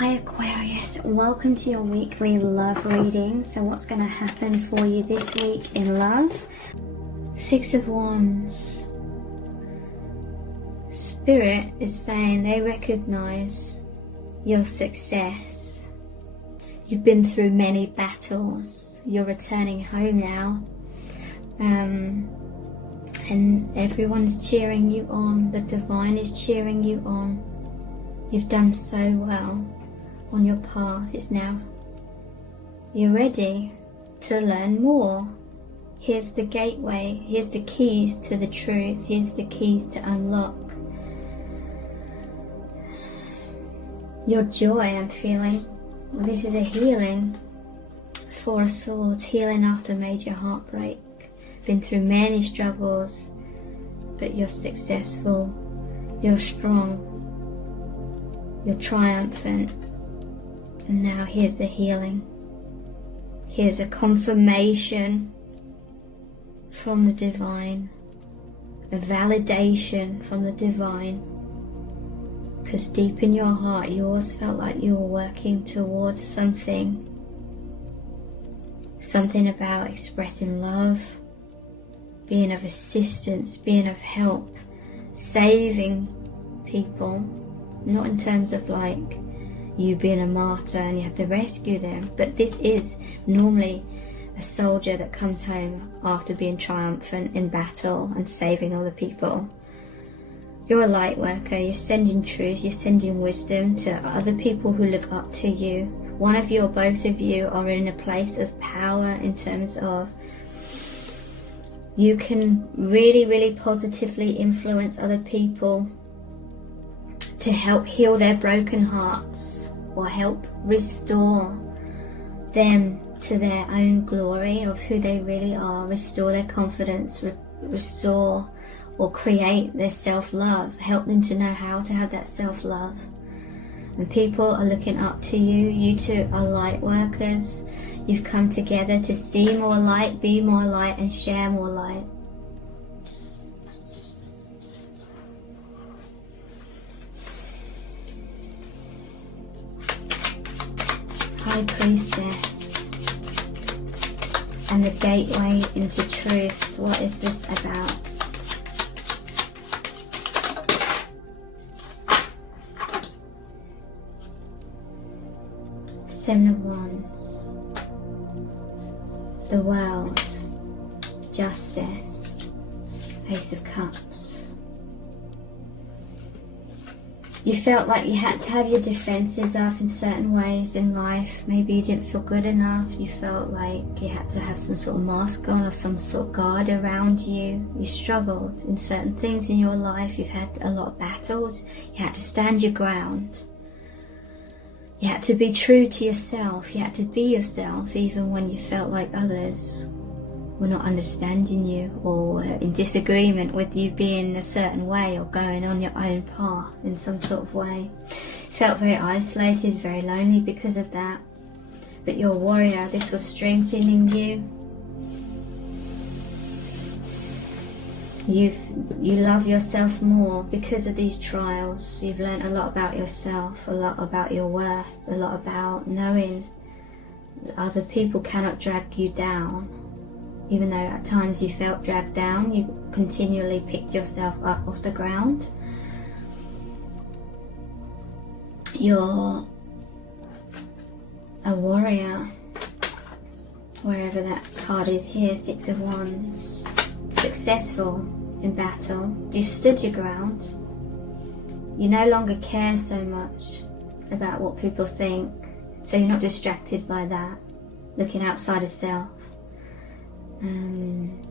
Hi Aquarius, welcome to your weekly love reading. So what's going to happen for you this week in love? Six of Wands. Spirit is saying they recognize your success. You've been through many battles. You're returning home now. And everyone's cheering you on. The divine is cheering you on. You've done so well on your path. It's now you're ready to learn more. Here's the gateway. Here's the keys to the truth. Here's the keys to unlock your joy. I'm feeling this is a healing. Four of Swords, healing after major heartbreak. Been through many struggles, but you're successful. You're strong. You're triumphant. And now here's the healing. Here's a confirmation from the divine. A validation from the divine. Because deep in your heart you always felt like you were working towards something. Something about expressing love, being of assistance, being of help, saving people. Not in terms of like you being a martyr and you have to rescue them, but this is normally a soldier that comes home after being triumphant in battle and saving other people. You're a light worker. You're sending truth, you're sending wisdom to other people who look up to you. One of you or both of you are in a place of power in terms of you can really positively influence other people to help heal their broken hearts or help restore them to their own glory of who they really are, restore their confidence, restore or create their self-love, help them to know how to have that self-love. And people are looking up to you. You two are light workers. You've come together to see more light, be more light, and share more light. High Priestess and the gateway into truth. What is this about? Seven of Wands, the World, Justice, Ace of Cups. You felt like you had to have your defenses up in certain ways in life. Maybe you didn't feel good enough. You felt like you had to have some sort of mask on or some sort of guard around you. You struggled in certain things in your life. You've had a lot of battles. You had to stand your ground. You had to be true to yourself. You had to be yourself even when you felt like others were not understanding you or were in disagreement with you being a certain way or going on your own path in some sort of way. You felt very isolated, very lonely because of that. But you're a warrior. This was strengthening you. You love yourself more because of these trials. You've learned a lot about yourself, a lot about your worth, a lot about knowing that other people cannot drag you down. Even though at times you felt dragged down, you continually picked yourself up off the ground. You're a warrior, wherever that card is here. Six of Wands. Successful in battle. You've stood your ground. You no longer care so much about what people think, so you're not distracted by that, looking outside of self,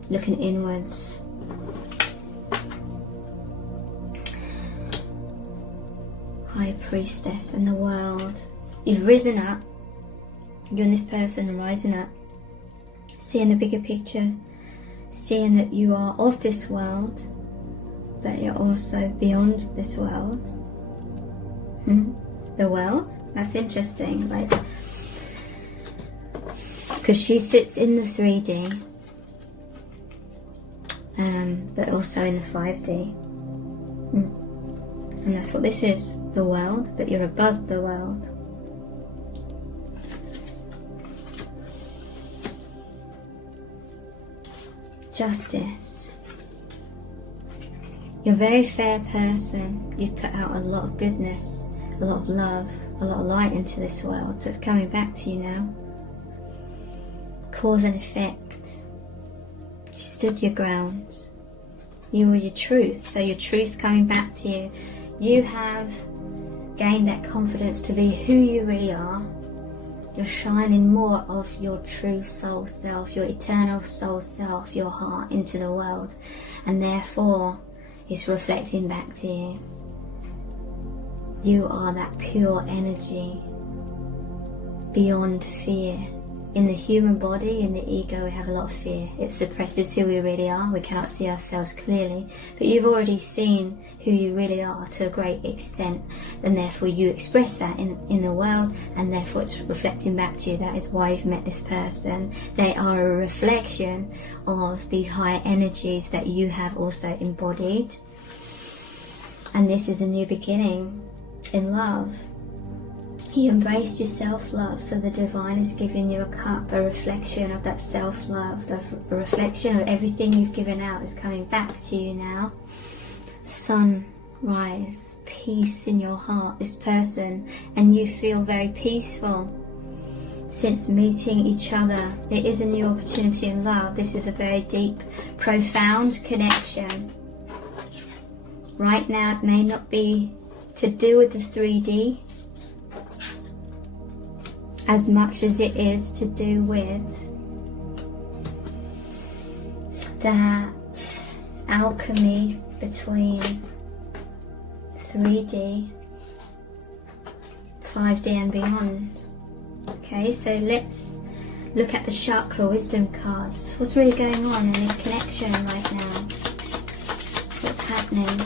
looking inwards. High Priestess and the World. You've risen up. You and this person are rising up, seeing the bigger picture, seeing that you are of this world, but you're also beyond this world. The world? That's interesting. Like, because she sits in the 3D, but also in the 5D. And that's what this is, the world, but you're above the world. Justice. You're a very fair person. You've put out a lot of goodness, a lot of love, a lot of light into this world. So it's coming back to you now. Cause and effect. You stood your ground. You were your truth. So your truth coming back to you. You have gained that confidence to be who you really are. You're shining more of your true soul self, your eternal soul self, your heart into the world. And therefore, it's reflecting back to you. You are that pure energy beyond fear. In the human body, in the ego, we have a lot of fear. It suppresses who we really are. We cannot see ourselves clearly. But you've already seen who you really are to a great extent. And therefore you express that in the world, and therefore it's reflecting back to you. That is why you've met this person. They are a reflection of these higher energies that you have also embodied. And this is a new beginning in love. You embraced your self-love, so the divine is giving you a cup, a reflection of that self-love, a reflection of everything you've given out is coming back to you now. Sunrise, peace in your heart, this person, and you feel very peaceful since meeting each other. There is a new opportunity in love. This is a very deep, profound connection. Right now it may not be to do with the 3D, as much as it is to do with that alchemy between 3D, 5D and beyond. Okay, so let's look at the chakra wisdom cards. What's really going on in this connection right now? What's happening?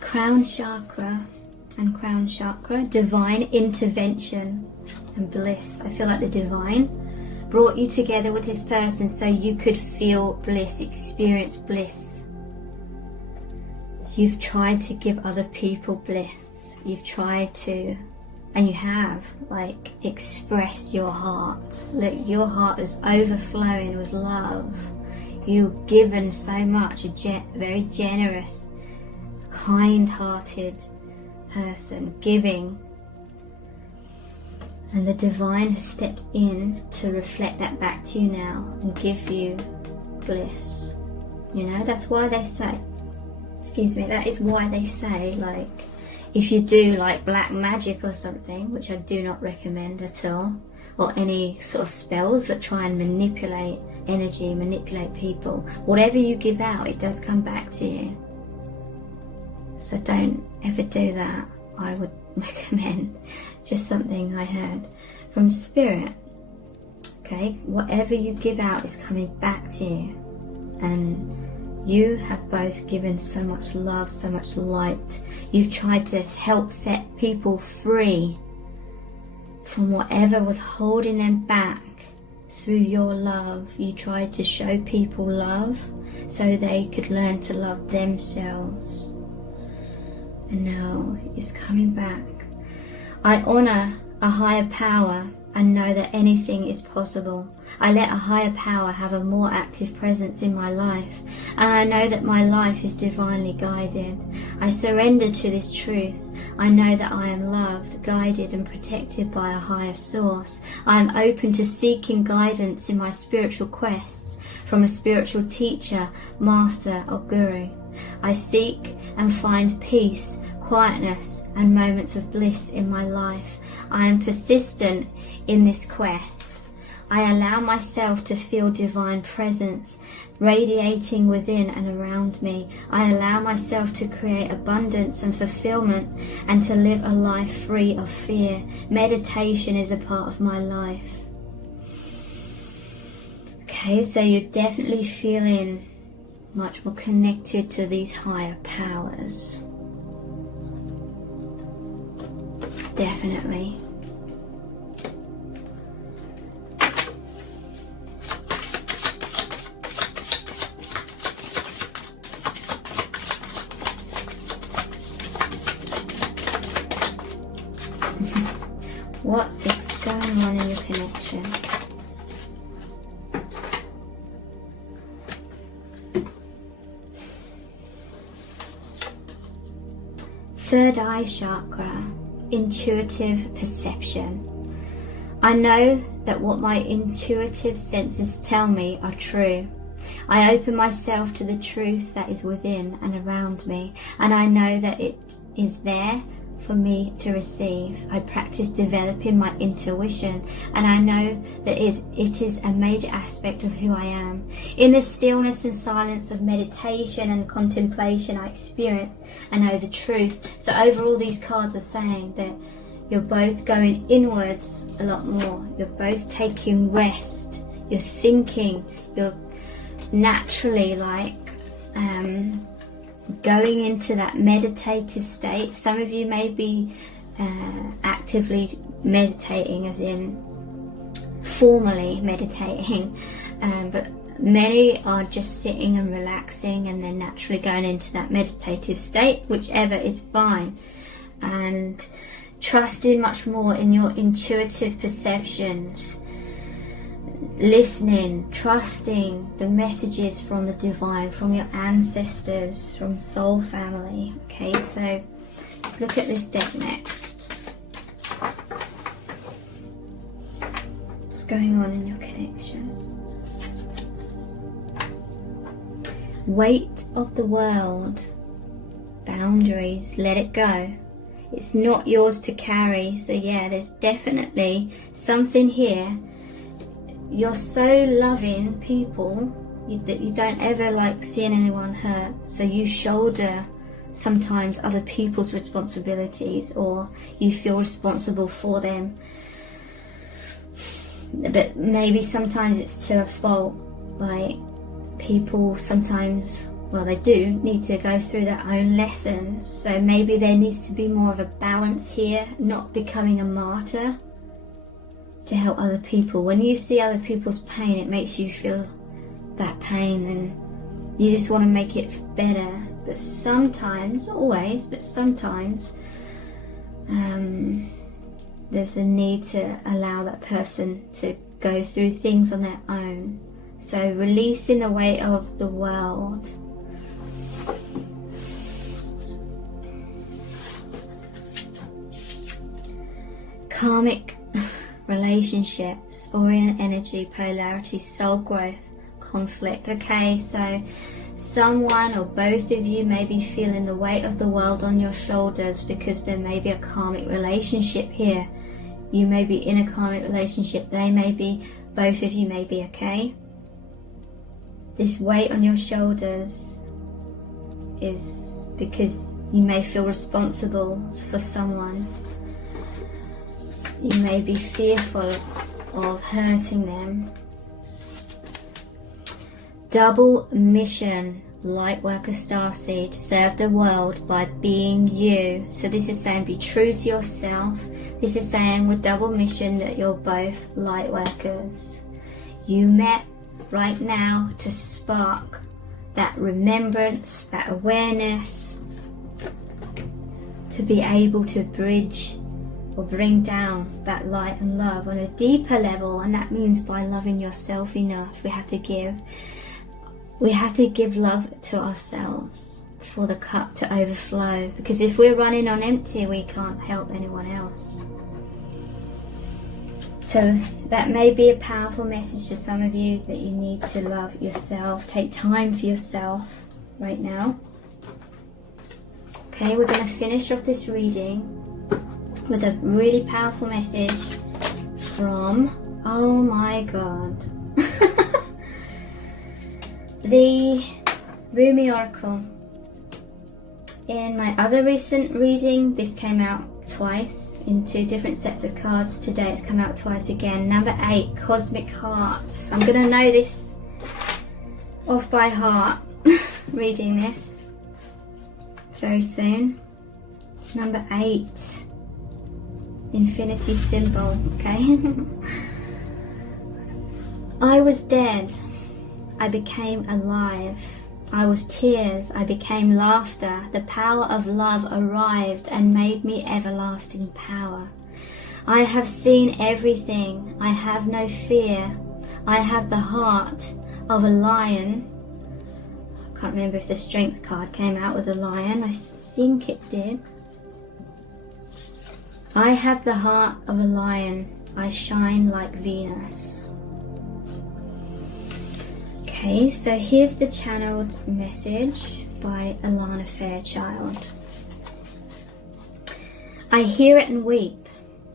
Crown chakra and crown chakra, divine intervention and bliss. I feel like the divine brought you together with this person so you could feel bliss, experience bliss. You've tried to give other people bliss. You've tried to, and you have, like, expressed your heart. Look, your heart is overflowing with love. You've given so much, very generous, kind-hearted person, giving, and the divine has stepped in to reflect that back to you now and give you bliss. You know, that's why they say, that is why they say, like, if you do like black magic or something, which I do not recommend at all, or any sort of spells that try and manipulate energy, manipulate people, whatever you give out, it does come back to you. So don't ever do that. I would recommend just something I heard from spirit. Okay, whatever you give out is coming back to you. And you have both given so much love, so much light. You've tried to help set people free from whatever was holding them back through your love. You tried to show people love so they could learn to love themselves. And now it's coming back. I honor a higher power and know that anything is possible. I let a higher power have a more active presence in my life, and I know that my life is divinely guided. I surrender to this truth. I know that I am loved, guided and protected by a higher source. I am open to seeking guidance in my spiritual quests from a spiritual teacher, master or guru. I seek and find peace, quietness and moments of bliss in my life. I am persistent in this quest. I allow myself to feel divine presence radiating within and around me. I allow myself to create abundance and fulfillment and to live a life free of fear. Meditation is a part of my life. Okay, so you're definitely feeling much more connected to these higher powers. Definitely. What is going on in your connection? Third eye chakra, intuitive perception. I know that what my intuitive senses tell me are true. I open myself to the truth that is within and around me, and I know that it is there for me to receive. I practice developing my intuition, and I know that it is a major aspect of who I am. In the stillness and silence of meditation and contemplation, I experience and know the truth. So overall, these cards are saying that you're both going inwards a lot more. You're both taking rest. You're thinking. You're naturally going into that meditative state. Some of you may be actively meditating, as in formally meditating, but many are just sitting and relaxing and then naturally going into that meditative state, whichever is fine. And trusting much more in your intuitive perceptions, listening, trusting the messages from the divine, from your ancestors, from soul family. Okay, so let's look at this deck next. What's going on in your connection? Weight of the world, boundaries, let it go. It's not yours to carry. So yeah, there's definitely something here. You're so loving people that you don't ever like seeing anyone hurt, so you shoulder sometimes other people's responsibilities, or you feel responsible for them, but maybe sometimes it's to a fault. Like, people sometimes, well, they do need to go through their own lessons, so maybe there needs to be more of a balance here, not becoming a martyr to help other people. When you see other people's pain, it makes you feel that pain and you just want to make it better. But sometimes, not always, but sometimes there's a need to allow that person to go through things on their own. So releasing the weight of the world. Karmic relationships, Orient energy, polarity, soul growth, conflict. Okay, so someone or both of you may be feeling the weight of the world on your shoulders because there may be a karmic relationship here. You may be in a karmic relationship, they may be, both of you may be, okay? This weight on your shoulders is because you may feel responsible for someone. You may be fearful of hurting them. Double mission, light worker starseed, serve the world by being you. So this is saying be true to yourself. This is saying with double mission that you're both light workers. You met right now to spark that remembrance, that awareness, to be able to bridge or bring down that light and love on a deeper level. And that means by loving yourself enough. We have to give love to ourselves for the cup to overflow, because if we're running on empty, we can't help anyone else. So that may be a powerful message to some of you, that you need to love yourself, take time for yourself right now. Okay, we're going to finish off this reading with a really powerful message from, oh my God, the Rumi Oracle. In my other recent reading, this came out twice in two different sets of cards. Today it's come out twice again. Number 8, Cosmic Hearts. I'm going to know this off by heart reading this very soon. Number 8, Infinity symbol, okay? I was dead, I became alive. I was tears, I became laughter. The power of love arrived and made me everlasting power. I have seen everything, I have no fear. I have the heart of a lion. I can't remember if the strength card came out with a lion. I think it did. I have the heart of a lion. I shine like Venus. Okay, so here's the channeled message by Alana Fairchild. I hear it and weep.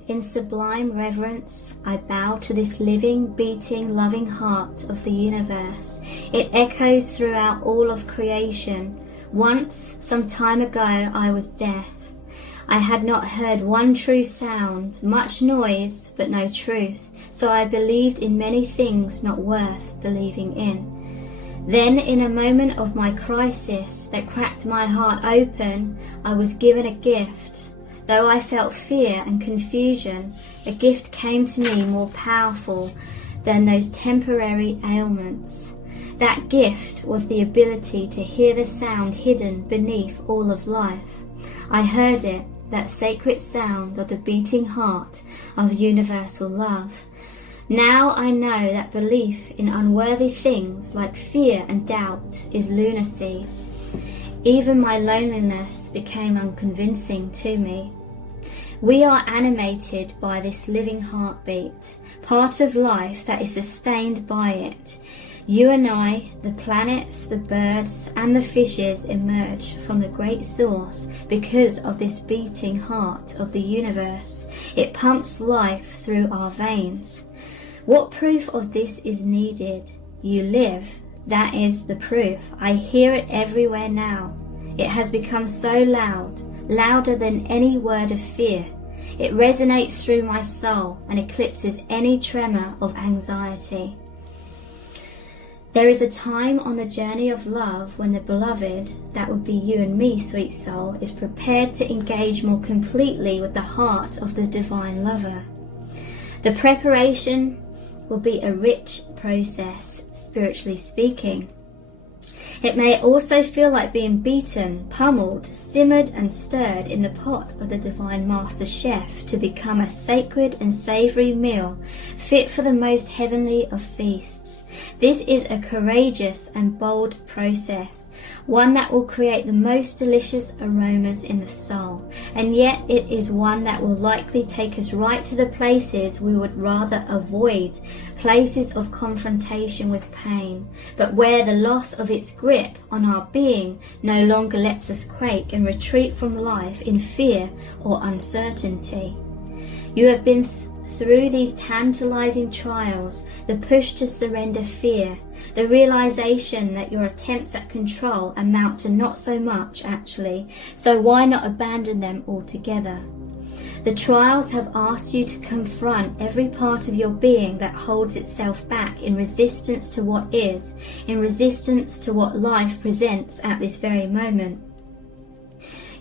In sublime reverence, I bow to this living, beating, loving heart of the universe. It echoes throughout all of creation. Once, some time ago, I was deaf. I had not heard one true sound, much noise, but no truth. So I believed in many things not worth believing in. Then, in a moment of my crisis that cracked my heart open, I was given a gift. Though I felt fear and confusion, a gift came to me more powerful than those temporary ailments. That gift was the ability to hear the sound hidden beneath all of life. I heard it, that sacred sound of the beating heart of universal love. Now I know that belief in unworthy things like fear and doubt is lunacy. Even my loneliness became unconvincing to me. We are animated by this living heartbeat, part of life that is sustained by it. You and I, the planets, the birds, and the fishes emerge from the great source because of this beating heart of the universe. It pumps life through our veins. What proof of this is needed? You live. That is the proof. I hear it everywhere now. It has become so loud, louder than any word of fear. It resonates through my soul and eclipses any tremor of anxiety. There is a time on the journey of love when the beloved, that would be you and me, sweet soul, is prepared to engage more completely with the heart of the divine lover. The preparation will be a rich process, spiritually speaking. It may also feel like being beaten, pummeled, simmered and stirred in the pot of the Divine Master Chef to become a sacred and savoury meal fit for the most heavenly of feasts. This is a courageous and bold process, one that will create the most delicious aromas in the soul, and yet it is one that will likely take us right to the places we would rather avoid, places of confrontation with pain, but where the loss of its grip on our being no longer lets us quake and retreat from life in fear or uncertainty. You have been through these tantalizing trials, the push to surrender fear, the realization that your attempts at control amount to not so much actually, so why not abandon them altogether? The trials have asked you to confront every part of your being that holds itself back in resistance to what is, in resistance to what life presents at this very moment.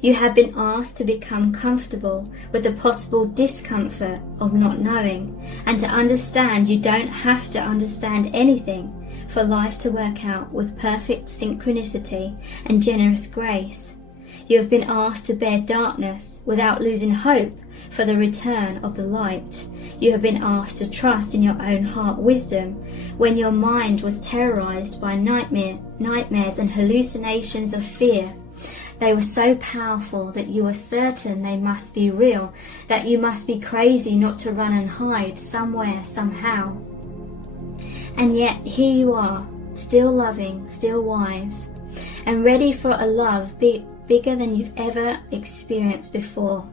You have been asked to become comfortable with the possible discomfort of not knowing, and to understand you don't have to understand anything for life to work out with perfect synchronicity and generous grace. You have been asked to bear darkness without losing hope for the return of the light. You have been asked to trust in your own heart wisdom when your mind was terrorized by nightmares and hallucinations of fear. They were so powerful that you were certain they must be real, that you must be crazy not to run and hide somewhere, somehow. And yet here you are, still loving, still wise, and ready for a love bigger than you've ever experienced before.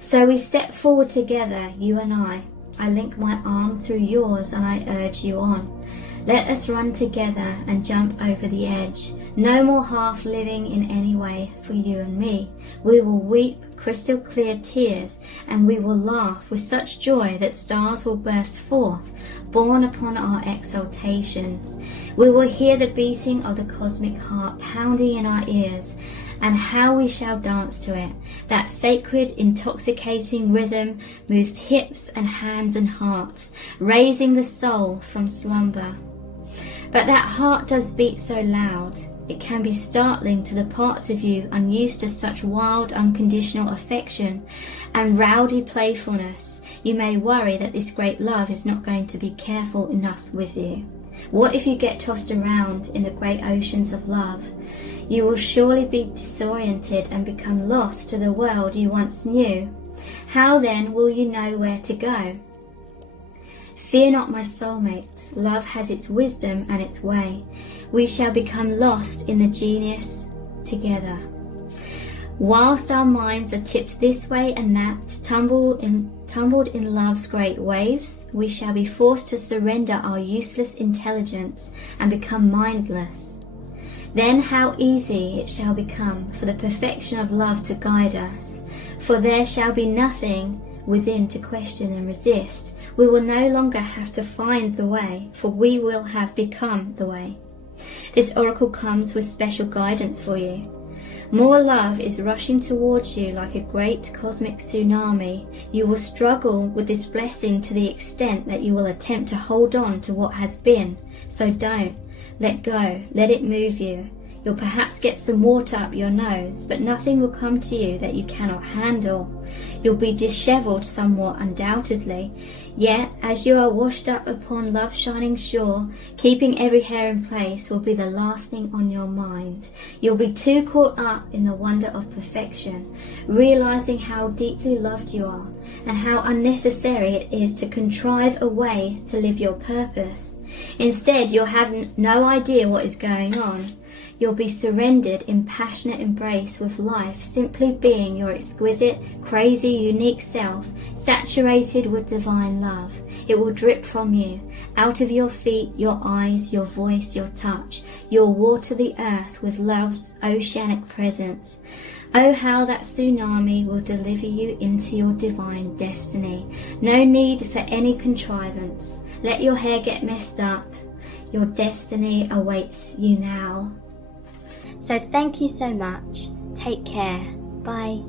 So we step forward together, you and I. I link my arm through yours and I urge you on. Let us run together and jump over the edge. No more half living in any way for you and me. We will weep crystal clear tears, and we will laugh with such joy that stars will burst forth, borne upon our exaltations. We will hear the beating of the cosmic heart pounding in our ears, and how we shall dance to it. That sacred, intoxicating rhythm moves hips and hands and hearts, raising the soul from slumber. But that heart does beat so loud, it can be startling to the parts of you unused to such wild, unconditional affection and rowdy playfulness. You may worry that this great love is not going to be careful enough with you. What if you get tossed around in the great oceans of love? You will surely be disoriented and become lost to the world you once knew. How then will you know where to go? Fear not, my soulmate. Love has its wisdom and its way. We shall become lost in the genius together. Whilst our minds are tipped this way and that, tumbled in love's great waves, we shall be forced to surrender our useless intelligence and become mindless. Then how easy it shall become for the perfection of love to guide us, for there shall be nothing within to question and resist. We will no longer have to find the way, for we will have become the way. This oracle comes with special guidance for you. More love is rushing towards you like a great cosmic tsunami. You will struggle with this blessing to the extent that you will attempt to hold on to what has been. So don't. Let go. Let it move you. You'll perhaps get some water up your nose, but nothing will come to you that you cannot handle. You'll be dishevelled somewhat undoubtedly, yet as you are washed up upon love's shining shore, keeping every hair in place will be the last thing on your mind. You'll be too caught up in the wonder of perfection, realizing how deeply loved you are, and how unnecessary it is to contrive a way to live your purpose. Instead, you'll have no idea what is going on. You'll be surrendered in passionate embrace with life, simply being your exquisite, crazy, unique self, saturated with divine love. It will drip from you, out of your feet, your eyes, your voice, your touch. You'll water the earth with love's oceanic presence. Oh, how that tsunami will deliver you into your divine destiny. No need for any contrivance. Let your hair get messed up. Your destiny awaits you now. So thank you so much. Take care. Bye.